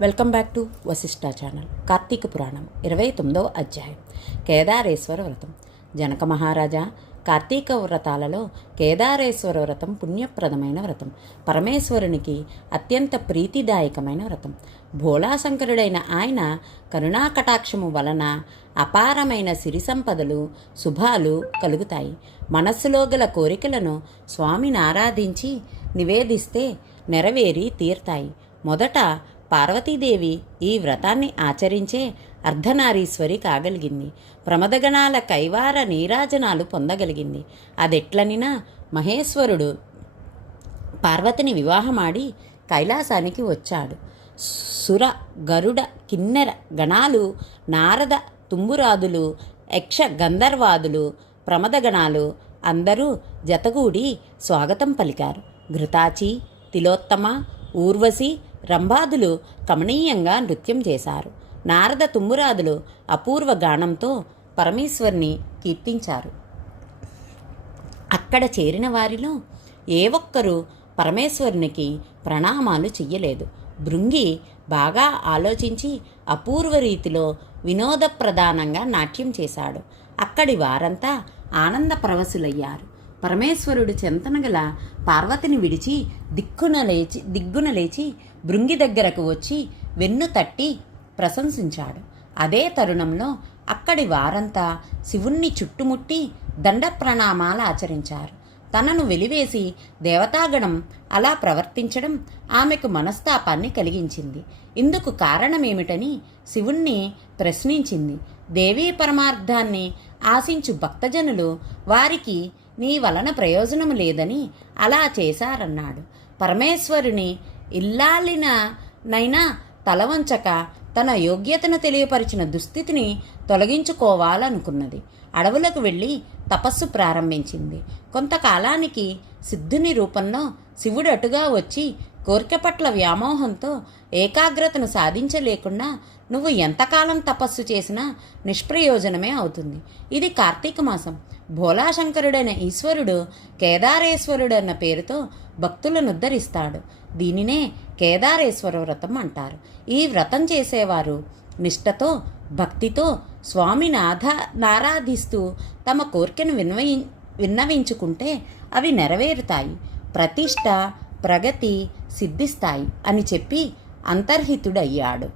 Welcome back to Vashishta channel Karthika Puranam ఇరవై తొమ్మిదవ అధ్యాయం. కేదారేశ్వర వ్రతం. జనక మహారాజా కార్తీక వ్రతాలలో కేదారేశ్వర వ్రతం పుణ్యప్రదమైన వ్రతం. పరమేశ్వరునికి అత్యంత ప్రీతిదాయకమైన వ్రతం. భోళాశంకరుడైన ఆయన కరుణాకటాక్షము వలన అపారమైన సిరి సంపదలు శుభాలు కలుగుతాయి. మనస్సులో గల కోరికలను స్వామిని ఆరాధించి నివేదిస్తే నెరవేరి తీర్తాయి. మొదట పార్వతీదేవి ఈ వ్రతాన్ని ఆచరించే అర్ధనారీశ్వరి కాగలిగింది. ప్రమదగణాల కైవార నీరాజనాలు పొందగలిగింది. అదెట్లనినా మహేశ్వరుడు పార్వతిని వివాహమాడి కైలాసానికి వచ్చాడు. సుర గరుడ కిన్నెర గణాలు నారద తుంబురాదులు యక్ష గంధర్వాదులు ప్రమదగణాలు అందరూ జతగూడి స్వాగతం పలికారు. ఘృతాచి తిలోత్తమ ఊర్వశి రంభాదులు కమనీయంగా నృత్యం చేశారు. నారద తుమ్మురాదులు అపూర్వ గానంతో పరమేశ్వరిని కీర్తించారు. అక్కడ చేరిన వారిలో ఏ ఒక్కరూ పరమేశ్వరునికి ప్రణామాలు చెయ్యలేదు. భృంగి బాగా ఆలోచించి అపూర్వ రీతిలో వినోదప్రధానంగా నాట్యం చేశాడు. అక్కడి వారంతా ఆనంద ప్రవశులయ్యారు. పరమేశ్వరుడు చెంతనగల పార్వతిని విడిచి దిక్కున లేచి దిగ్గున లేచి భృంగి దగ్గరకు వచ్చి వెన్ను తట్టి ప్రశంసించాడు. అదే తరుణంలో అక్కడి వారంతా శివుణ్ణి చుట్టుముట్టి దండ ప్రణామాలు ఆచరించారు. తనను వెలివేసి దేవతాగణం అలా ప్రవర్తించడం ఆమెకు మనస్తాపాన్ని కలిగించింది. ఇందుకు కారణమేమిటని శివుణ్ణి ప్రశ్నించింది. దేవీ పరమార్థాన్ని ఆశించు భక్తజనులు వారికి నీ వలన ప్రయోజనం లేదని అలా చేశారన్నాడు. పరమేశ్వరుని ఇల్లాలిన నైనా తలవంచక తన యోగ్యతను తెలియపరిచిన దుస్థితిని తొలగించుకోవాలనుకున్నది. అడవులకు వెళ్ళి తపస్సు ప్రారంభించింది. కొంతకాలానికి సిద్ధుని రూపంలో శివుడు అటుగా వచ్చి కోరిక పట్ల వ్యామోహంతో ఏకాగ్రతను సాధించలేకుండా నువ్వు ఎంతకాలం తపస్సు చేసినా నిష్ప్రయోజనమే అవుతుంది. ఇది కార్తీక మాసం. భోలాశంకరుడైన ఈశ్వరుడు కేదారేశ్వరుడు అన్న పేరుతో భక్తులను ఉద్ధరిస్తాడు దీనినే కేదారేశ్వర వ్రతం అంటారు. ఈ వ్రతం చేసేవారు నిష్టతో భక్తితో స్వామిని ఆధా నారాధిస్తూ తమ కోరికను విన్వయి విన్నవించుకుంటే అవి నెరవేరుతాయి ప్రతిష్ట ప్రగతి సిద్ధిస్తాయి అని చెప్పి అంతర్హితుడయ్యాడు.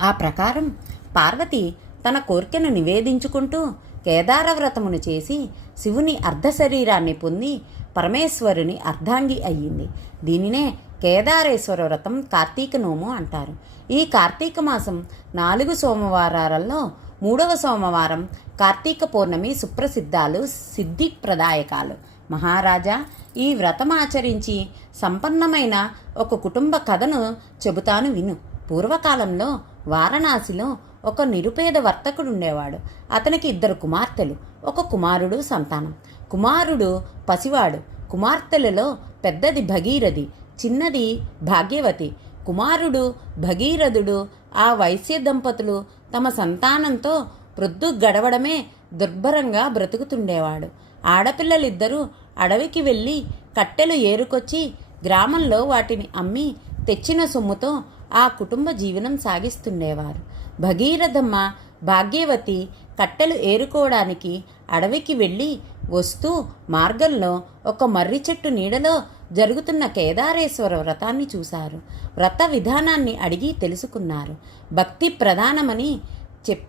ఆ ప్రకారం పార్వతి తన కోరికను నివేదించుకుంటూ కేదారవ్రతమును చేసి శివుని అర్ధశరీరాన్ని పొంది పరమేశ్వరుని అర్ధాంగి అయ్యింది. దీనినే కేదారేశ్వర వ్రతం కార్తీక నోము అంటారు. ఈ కార్తీక మాసం నాలుగు సోమవారాలలో మూడవ సోమవారం కార్తీక పౌర్ణమి సుప్రసిద్ధాలు సిద్ధిప్రదాయకాలు మహారాజా ఈ వ్రతం ఆచరించి సంపన్నమైన ఒక కుటుంబ కథను చెబుతాను విను. పూర్వకాలంలో వారణాసిలో ఒక నిరుపేద వర్తకుడు ఉండేవాడు అతనికి ఇద్దరు కుమార్తెలు ఒక కుమారుడు సంతానం. కుమారుడు పసివాడు కుమార్తెలలో పెద్దది భగీరథి చిన్నది భాగ్యవతి. కుమారుడు భగీరథుడు ఆ వైశ్య దంపతులు తమ సంతానంతో ప్రొద్దు గడవడమే దుర్భరంగా బ్రతుకుతుండేవాడు. ఆడపిల్లలిద్దరూ అడవికి వెళ్ళి కట్టెలు ఏరుకొచ్చి గ్రామంలో వాటిని అమ్మి తెచ్చిన సొమ్ముతో ఆ కుటుంబ జీవనం సాగిస్తుండేవారు. భగీరథమ్మ భాగ్యవతి కట్టెలు ఏరుకోవడానికి అడవికి వెళ్ళి వస్తూ మార్గంలో ఒక మర్రి చెట్టు నీడలో జరుగుతున్న కేదారేశ్వర వ్రతాన్ని చూశారు. వ్రత విధానాన్ని అడిగి తెలుసుకున్నారు. భక్తి ప్రధానమని చెప్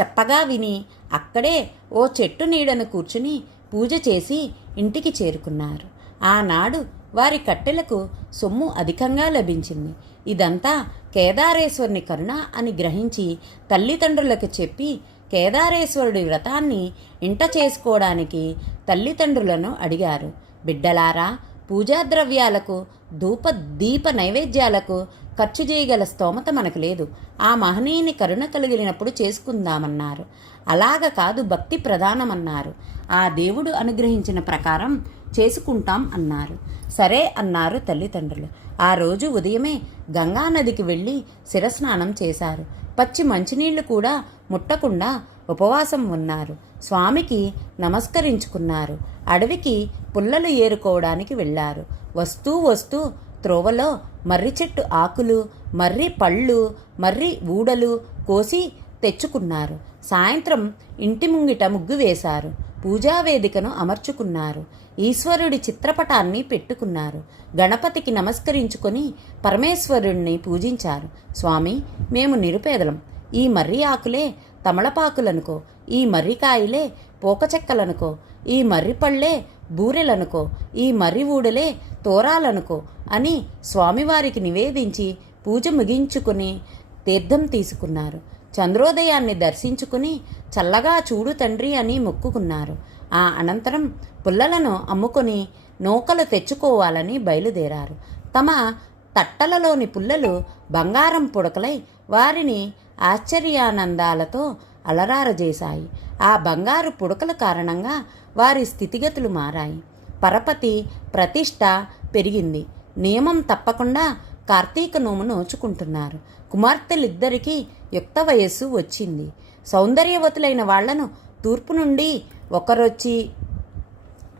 చెప్పగా విని అక్కడే ఓ చెట్టు నీడను కూర్చుని పూజ చేసి ఇంటికి చేరుకున్నారు. ఆనాడు వారి కట్టెలకు సొమ్ము అధికంగా లభించింది. ఇదంతా కేదారేశ్వరుని కరుణ అని గ్రహించి తల్లిదండ్రులకు చెప్పి కేదారేశ్వరుడి వ్రతాన్ని ఇంట చేసుకోవడానికి తల్లిదండ్రులను అడిగారు. బిడ్డలారా పూజా ద్రవ్యాలకు ధూప దీప నైవేద్యాలకు ఖర్చు చేయగల స్తోమత మనకు లేదు. ఆ మహనీయుని కరుణ కలిగినప్పుడు చేసుకుందామన్నారు. అలాగ కాదు భక్తి ప్రధానమన్నారు. ఆ దేవుడు అనుగ్రహించిన ప్రకారం చేసుకుంటాం అన్నారు. సరే అన్నారు తల్లిదండ్రులు. ఆ రోజు ఉదయమే గంగానదికి వెళ్ళి శిరస్నానం చేశారు. పచ్చి మంచినీళ్ళు కూడా ముట్టకుండా ఉపవాసం ఉన్నారు. స్వామికి నమస్కరించుకున్నారు. అడవికి పుల్లలు ఏరుకోవడానికి వెళ్ళారు. వస్తూ వస్తూ త్రోవలో మర్రి చెట్టు ఆకులు మర్రి పళ్ళు మర్రి ఊడలు కోసి తెచ్చుకున్నారు. సాయంత్రం ఇంటి ముంగిట ముగ్గు వేశారు. పూజా వేదికను అమర్చుకున్నారు. ఈశ్వరుడి చిత్రపటాన్ని పెట్టుకున్నారు. గణపతికి నమస్కరించుకొని పరమేశ్వరుణ్ణి పూజించారు. స్వామి మేము నిరుపేదలం. ఈ మర్రి ఆకులే తమలపాకులనుకో ఈ మర్రికాయలే పోకచెక్కలనుకో ఈ మర్రిపళ్ళే బూరెలనుకో ఈ మర్రి ఊడలే తోరాలనుకో అని స్వామివారికి నివేదించి పూజ ముగించుకుని తీర్థం తీసుకున్నారు. చంద్రోదయాన్ని దర్శించుకుని చల్లగా చూడు తండ్రి అని మొక్కుకున్నారు. ఆ అనంతరం పుల్లలను అమ్ముకొని నూకలు తెచ్చుకోవాలని బయలుదేరారు. తమ తట్టలలోని పుల్లలు బంగారం పుడకలై వారిని ఆశ్చర్యానందాలతో అలరారజేశాయి. ఆ బంగారు పుడకల కారణంగా వారి స్థితిగతులు మారాయి. పరపతి ప్రతిష్ట పెరిగింది. నియమం తప్పకుండా కార్తీక నోము నోచుకుంటున్నారు. కుమార్తెలిద్దరికీ యుక్త వయస్సు వచ్చింది. సౌందర్యవతులైన వాళ్ళను తూర్పు నుండి ఒకరొచ్చి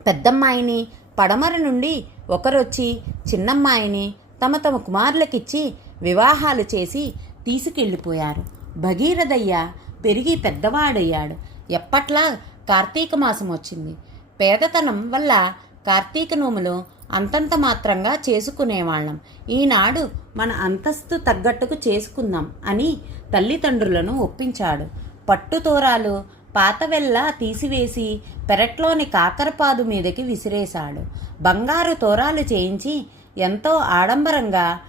పెద్దమ్మాయిని పడమర నుండి ఒకరొచ్చి చిన్నమ్మాయిని తమ తమ కుమారులకిచ్చి వివాహాలు చేసి తీసుకెళ్ళిపోయారు భగీరథయ్య పెరిగి పెద్దవాడయ్యాడు. ఎప్పట్లా కార్తీక మాసం వచ్చింది. పేదతనం వల్ల కార్తీక నోములు అంతంత మాత్రంగా చేసుకునేవాళ్ళం. ఈనాడు మన అంతస్తు తగ్గట్టుకు చేసుకుందాం అని తల్లిదండ్రులను ఒప్పించాడు. పట్టుతోరాలు పాతవెల్ల తీసివేసి పెరట్లోని కాకరపాదు మీదకి విసిరేశాడు. బంగారు తోరాలు చేయించి ఎంతో ఆడంబరంగా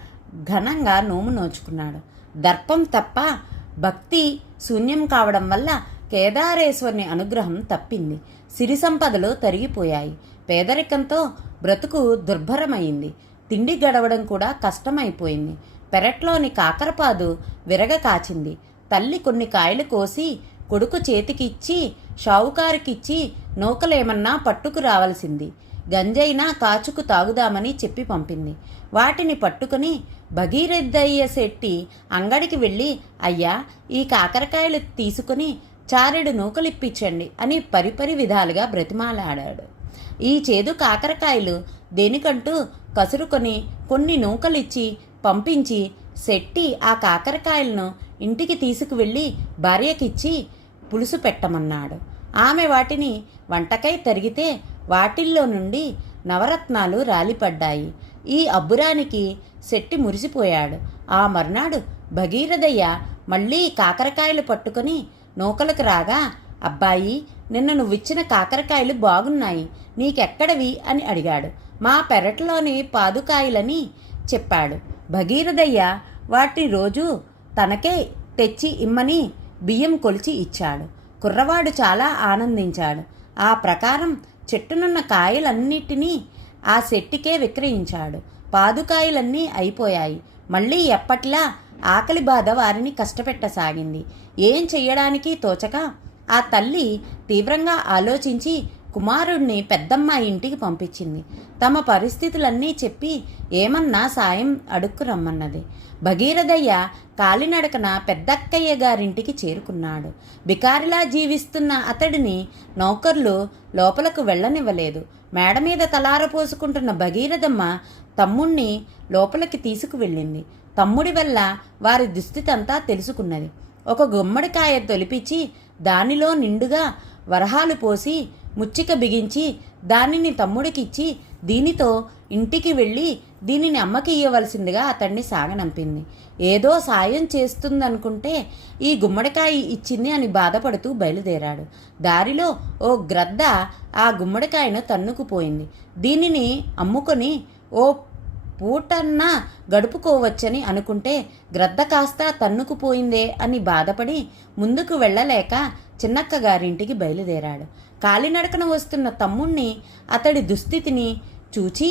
ఘనంగా నోము నోచుకున్నాడు. దర్పం తప్ప భక్తి శూన్యం కావడం వల్ల కేదారేశ్వరుని అనుగ్రహం తప్పింది. సిరి సంపదలు తరిగిపోయాయి. పేదరికంతో బ్రతుకు దుర్భరమైంది. తిండి గడవడం కూడా కష్టమైపోయింది. పెరట్లోని కాకరపాదు విరగ కాచింది. తల్లి కొన్ని కాయలు కోసి కొడుకు చేతికిచ్చి షావుకారుకిచ్చి నౌకలేమన్నా పట్టుకు రావలసింది. గంజైనా కాచుకు తాగుదామని చెప్పి పంపింది. వాటిని పట్టుకుని భగీరథయ్య శెట్టి అంగడికి వెళ్ళి అయ్యా ఈ కాకరకాయలు తీసుకుని చారెడు నూకలిప్పించండి అని పరిపరి విధాలుగా బ్రతిమాలాడాడు. ఈ చేదు కాకరకాయలు దేనికంటూ కసురుకొని కొన్ని నూకలిచ్చి పంపించి శెట్టి ఆ కాకరకాయలను ఇంటికి తీసుకువెళ్ళి భార్యకిచ్చి పులుసు పెట్టమన్నాడు. ఆమె వాటిని వంటకై తరిగితే వాటిల్లో నుండి నవరత్నాలు రాలిపడ్డాయి. ఈ అబ్బురానికి శెట్టి మురిసిపోయాడు. ఆ మర్నాడు భగీరథయ్య మళ్ళీ కాకరకాయలు పట్టుకొని నూకలకు రాగా అబ్బాయి నిన్న నువ్విచ్చిన కాకరకాయలు బాగున్నాయి. నీకెక్కడవి? అని అడిగాడు. మా పెరట్లోని పాదుకాయలని చెప్పాడు. భగీరథయ్య వాటిని రోజు తనకే తెచ్చి ఇమ్మని బియ్యం కొలిచి ఇచ్చాడు. కుర్రవాడు చాలా ఆనందించాడు. ఆ ప్రకారం చెట్టునున్న కాయలన్నిటినీ ఆ శెట్టికే విక్రయించాడు. పాదుకాయలన్నీ అయిపోయాయి. మళ్ళీ ఎప్పట్లా ఆకలి బాధ వారిని కష్టపెట్టసాగింది. ఏం చెయ్యడానికి తోచక ఆ తల్లి తీవ్రంగా ఆలోచించి కుమారుణ్ణి పెద్దమ్మ ఇంటికి పంపించింది. తమ పరిస్థితులన్నీ చెప్పి ఏమన్నా సాయం అడుక్కు రమ్మన్నది. భగీరథయ్య కాలినడకన పెద్దక్కయ్య గారింటికి చేరుకున్నాడు. బికారిలా జీవిస్తున్న అతడిని నౌకర్లు లోపలకు వెళ్ళనివ్వలేదు. మేడ మీద తలార పోసుకుంటున్న భగీరథమ్మ తమ్ముణ్ణి లోపలికి తీసుకువెళ్ళింది. తమ్ముడి వల్ల వారి దుస్థితంతా తెలుసుకున్నది. ఒక గుమ్మడికాయ తొలిపించి దానిలో నిండుగా వరహాలు పోసి ముచ్చిక బిగించి దానిని తమ్ముడికిచ్చి దీనితో ఇంటికి వెళ్ళి దీనిని అమ్మకి ఇవ్వవలసిందిగా అతన్ని సాగనంపింది ఏదో సాయం చేస్తుందనుకుంటే ఈ గుమ్మడికాయ ఇచ్చింది అని బాధపడుతూ బయలుదేరాడు. దారిలో ఓ గ్రద్ద ఆ గుమ్మడికాయను తన్నుకుపోయింది. దీనిని అమ్ముకొని ఓ పూటన్నా గడుపుకోవచ్చని అనుకుంటే గ్రద్ద కాస్త తన్నుకుపోయిందే అని బాధపడి ముందుకు వెళ్ళలేక చిన్నక్క గారింటికి బయలుదేరాడు. కాలినడకన వస్తున్న తమ్ముణ్ణి అతడి దుస్థితిని చూచి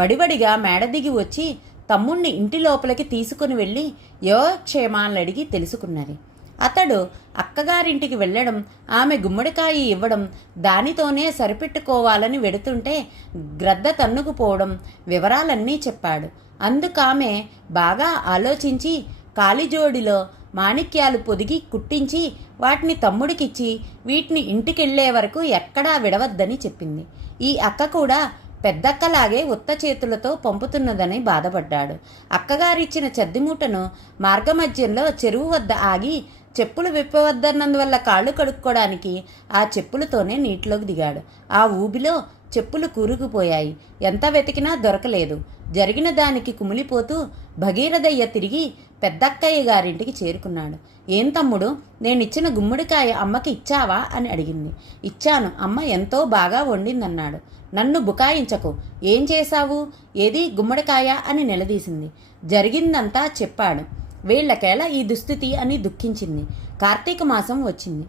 వడివడిగా మేడ దిగి వచ్చి తమ్ముణ్ణి ఇంటి లోపలికి తీసుకుని వెళ్ళి యోగక్షేమాలను అడిగి తెలుసుకున్నది. అతడు అక్కగారింటికి వెళ్ళడం ఆమె గుమ్మడికాయ ఇవ్వడం దానితోనే సరిపెట్టుకోవాలని వెడుతుంటే గ్రద్ద తన్నుకుపోవడం వివరాలన్నీ చెప్పాడు. అందుకామె బాగా ఆలోచించి కాలిజోడిలో మాణిక్యాలు పొదిగి కుట్టించి వాటిని తమ్ముడికిచ్చి వీటిని ఇంటికెళ్ళే వరకు ఎక్కడా విడవద్దని చెప్పింది. ఈ అక్క కూడా పెద్దక్కలాగే ఉత్త చేతులతో పంపుతున్నదని బాధపడ్డాడు. అక్కగారిచ్చిన చెద్దిమూటను మార్గమధ్యంలో చెరువు వద్ద ఆగి చెప్పులు విప్పవద్దన్నందువల్ల కాళ్ళు కడుక్కోవడానికి ఆ చెప్పులతోనే నీటిలోకి దిగాడు. ఆ ఊబిలో చెప్పులు కూరుకుపోయాయి. ఎంత వెతికినా దొరకలేదు. జరిగిన దానికి కుమిలిపోతూ భగీరథయ్య తిరిగి పెద్దక్కయ్య గారింటికి చేరుకున్నాడు. ఏం తమ్ముడు? నేనిచ్చిన గుమ్మడికాయ అమ్మకి ఇచ్చావా? అని అడిగింది. ఇచ్చాను. అమ్మ ఎంతో బాగా వండిందన్నాడు. నన్ను బుకాయించకు. ఏం చేశావు? ఏది? గుమ్మడికాయ? అని నిలదీసింది. జరిగిందంతా చెప్పాడు. వీళ్ళకేలా ఈ దుస్థితి అని దుఃఖించింది. కార్తీక మాసం వచ్చింది.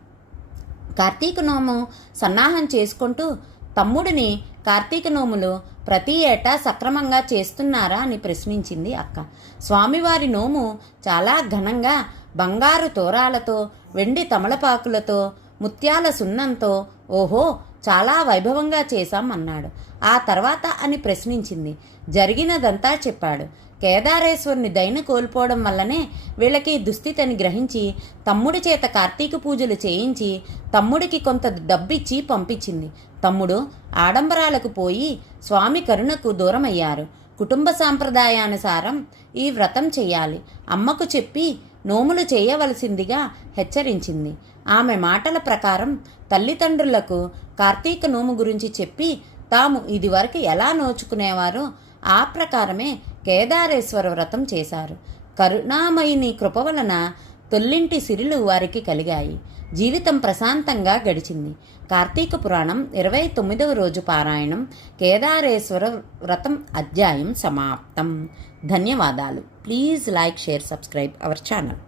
కార్తీక నోము సన్నాహం చేసుకుంటూ తమ్ముడిని కార్తీక నోములు ప్రతి ఏటా సక్రమంగా చేస్తున్నారా అని ప్రశ్నించింది అక్క. స్వామివారి నోము చాలా ఘనంగా బంగారు తోరాలతో వెండి తమలపాకులతో ముత్యాల సున్నంతో ఓహో చాలా వైభవంగా చేశాం అన్నాడు ఆ తర్వాత అని ప్రశ్నించింది. జరిగినదంతా చెప్పాడు. కేదారేశ్వరుని దయను కోల్పోవడం వల్లనే వీళ్ళకి దుస్థితిని గ్రహించి తమ్ముడి చేత కార్తీక పూజలు చేయించి తమ్ముడికి కొంత డబ్బిచ్చి పంపించింది. తమ్ముడు ఆడంబరాలకు పోయి స్వామి కరుణకు దూరమయ్యారు. కుటుంబ సాంప్రదాయానుసారం ఈ వ్రతం చేయాలి. అమ్మకు చెప్పి నోములు చేయవలసిందిగా హెచ్చరించింది. ఆమె మాటల ప్రకారం తల్లిదండ్రులకు కార్తీక నోము గురించి చెప్పి తాము ఇదివరకు ఎలా నోచుకునేవారో ఆ ప్రకారమే కేదారేశ్వర వ్రతం చేశారు. కరుణామయిని కృప వలన తొల్లింటి సిరులు వారికి కలిగాయి. జీవితం ప్రశాంతంగా గడిచింది. కార్తీక పురాణం ఇరవై తొమ్మిదవ రోజు పారాయణం కేదారేశ్వర వ్రతం అధ్యాయం సమాప్తం. ధన్యవాదాలు. Please like share subscribe our channel.